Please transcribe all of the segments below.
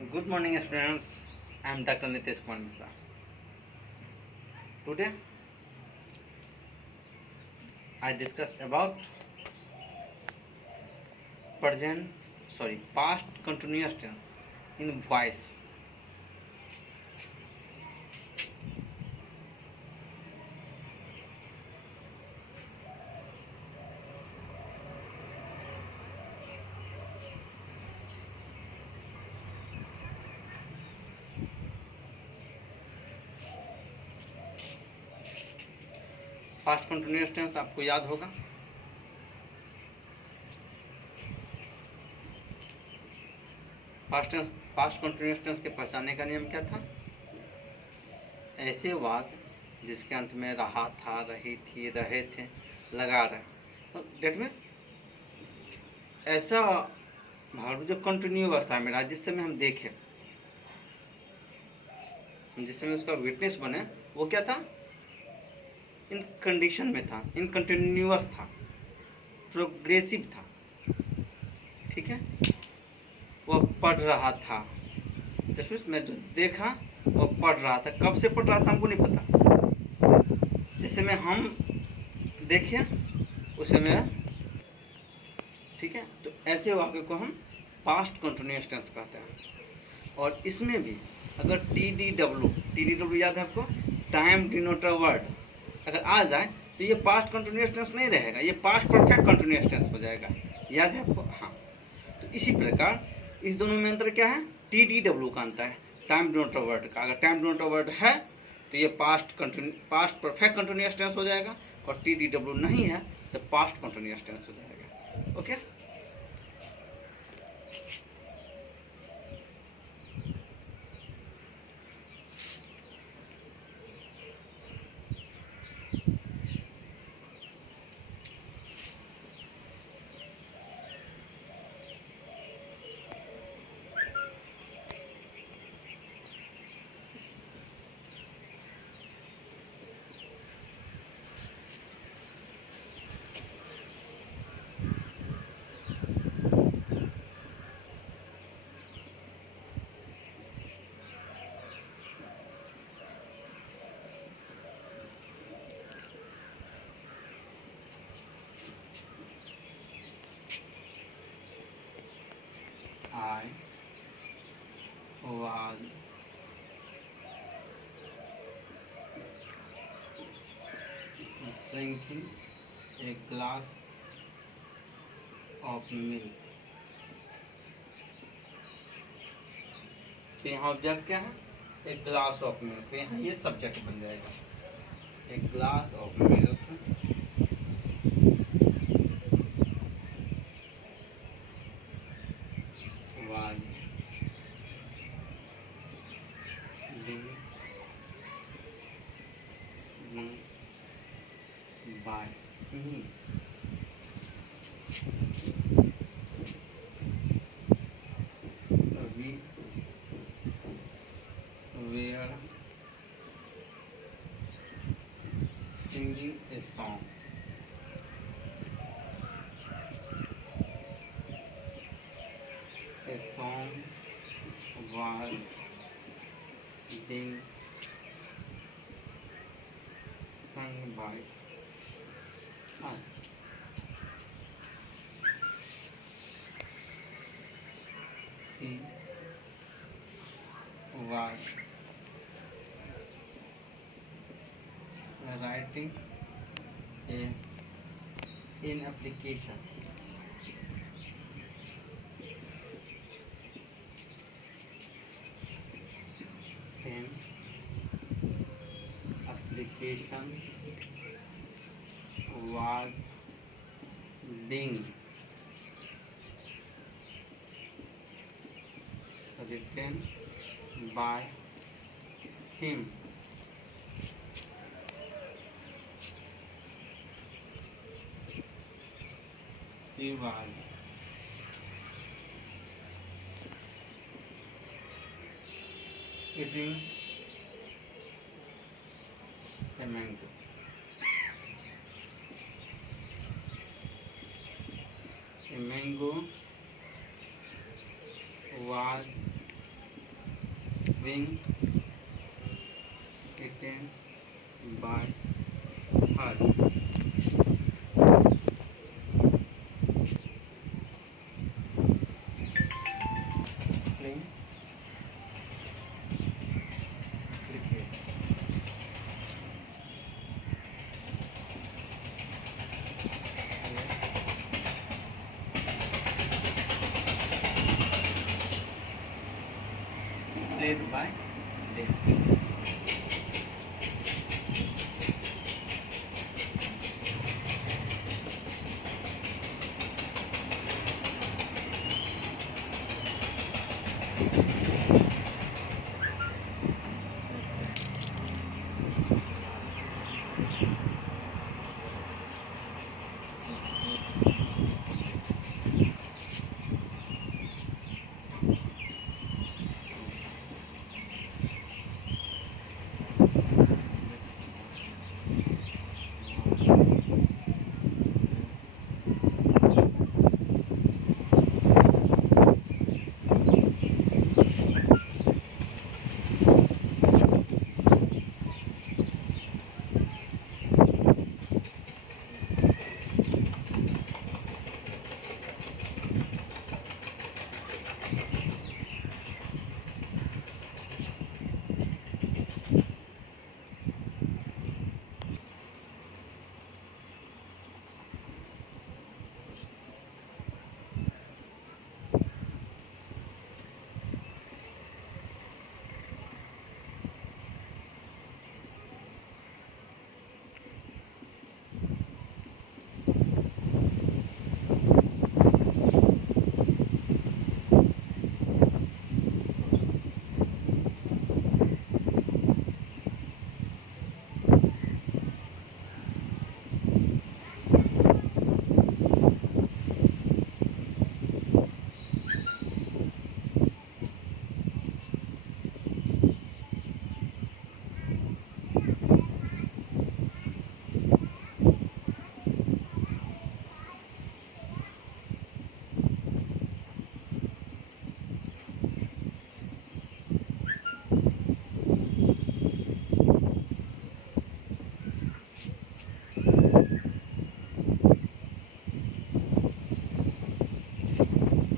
Good morning, students. I am Dr. Nitesh Kumar Mishra. Today, I discuss about past continuous tense in voice. Past continuous tense आपको याद होगा। Past continuous tense के पहचानने का नियम क्या था? ऐसे वाक्य जिसके अंत में रहा था, रही थी, रहे थे लगा रहे, डेट मीन्स ऐसा भाव जो कंटिन्यू अवस्था में रहा, जिस समय हम देखें, जिस समय उसका विटनेस बने, वो क्या था? इन कंडीशन में था, इन कंटिन्यूअस था, प्रोग्रेसिव था। ठीक है, वो पढ़ रहा था, मैं जो देखा वो पढ़ रहा था। कब से पढ़ रहा था हमको नहीं पता, जिस समय हम देखे उस समय। ठीक है, तो ऐसे वाक्य को हम पास्ट कंटिन्यूअस टेंस कहते हैं। और इसमें भी अगर टी डी डब्ल्यू याद है आपको, टाइम डिनोटर वर्ड अगर आ जाए तो ये पास्ट कंटिन्यूअस टेंस नहीं रहेगा, ये पास्ट परफेक्ट कंटिन्यूअस टेंस हो जाएगा। याद है आपको? हाँ। तो इसी प्रकार इस दोनों में अंतर क्या है? टी डी डब्ल्यू का अंतर है टाइम डिनोटर वर्ड का। अगर टाइम डिनोटर वर्ड है तो ये पास्ट परफेक्ट कंटिन्यूअस टेंस हो जाएगा, और टी डी डब्ल्यू नहीं है तो पास्ट कंटिन्यूअस टेंस हो जाएगा। Okay, I was drinking a glass of milk। तो यहाँ ऑब्जेक्ट क्या है? एक ग्लास ऑफ मिल्क। यहाँ ये सब्जेक्ट बन जाएगा, एक glass of milk was being drunk by me। We were singing a song। A song was being sung by us। He was writing in application in application was being written by him। She was eating a mango। A mango was being eaten by her. Playing cricket. Played by them.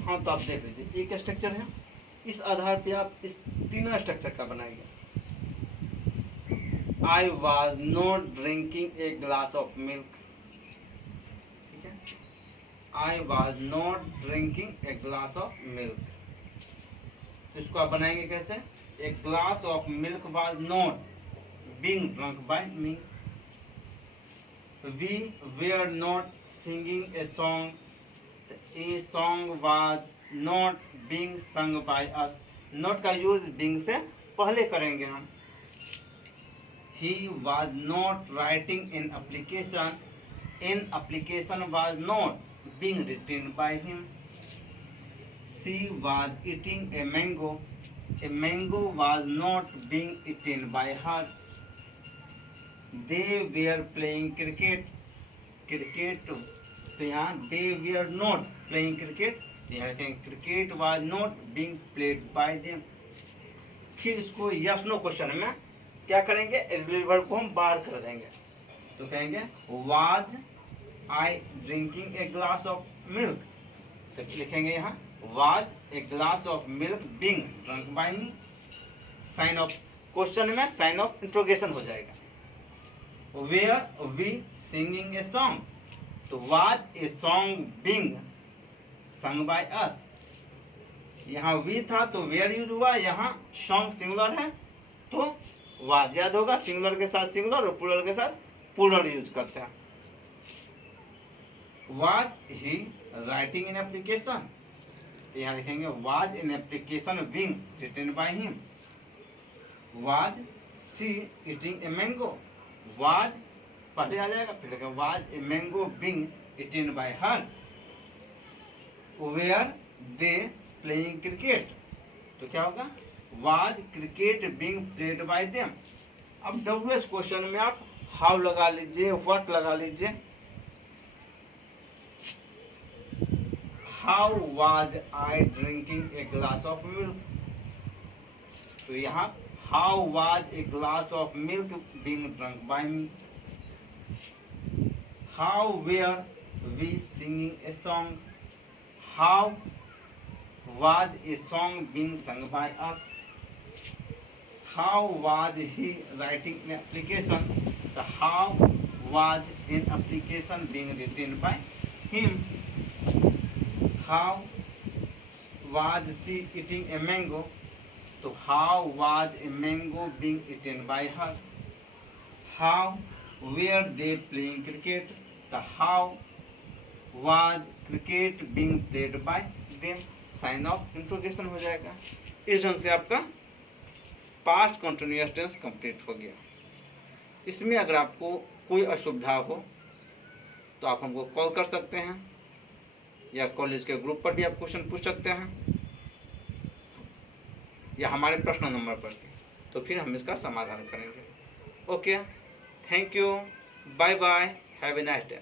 हाँ, तो आप देख लीजिए, एक structure है, इस आधार पे आप इस तीनों स्ट्रक्चर का बनाएंगे। I was not drinking a glass of milk, ठीक है, I was not drinking a glass of milk. तो इसको आप बनाएंगे कैसे? A glass of milk was not being drunk by me, we were not singing a song, a song was not being sung by us. Not का use being से पहले करेंगे हम। He was not writing in application, in application was not being written by him. She was eating a mango was not being eaten by her. They were playing cricket, तो यहाँ they were not playing cricket, तो यहाँ cricket was not being played by them. फिर इसको yes no question में क्या करेंगे? Auxiliary verb को हम बाहर कर देंगे, तो कहेंगे was I drinking a glass of milk, तो लिखेंगे यहाँ was a glass of milk being drunk by me. Sign of question में साइन ऑफ इंट्रोगेशन हो जाएगा। Were we singing a song, तो was a song being sung by us. यहाँ we था तो वेयर यूज हुआ, यहाँ सॉन्ग सिंगुलर है तो वाज याद होगा, सिंगुलर के साथ सिंगुलर और प्लूरल के साथ प्लूरल यूज करते हैं। Was he writing in application, तो यहाँ लिखेंगे was in application being written by him. Was she eating a mango, was पहले आ जाएगा, फिर लिखेंगे was a mango being eaten by her. Were they playing cricket, तो क्या होगा was cricket being played by them. अब डब्ल्यूएच क्वेश्चन में आप हाउ लगा लीजिए, व्हाट लगा लीजिए। How was I drinking a glass of milk, तो तो यहाँ how was a glass of milk being drunk by me, how were we singing a song, how was a song being sung by us, how was he writing an application, तो how was an application being written by him, how was she eating a mango, तो how was a mango being eaten by her, how were they playing cricket, तो how was cricket being played by them. Sign of interrogation हो जाएगा। इस ढंग से आपका past continuous tense complete हो गया। इसमें अगर आपको कोई असुविधा हो तो आप हमको कॉल कर सकते हैं या कॉलेज के ग्रुप पर भी आप क्वेश्चन पूछ सकते हैं या हमारे प्रश्न नंबर पर भी, तो फिर हम इसका समाधान करेंगे। Okay, thank you, bye bye, have a nice day.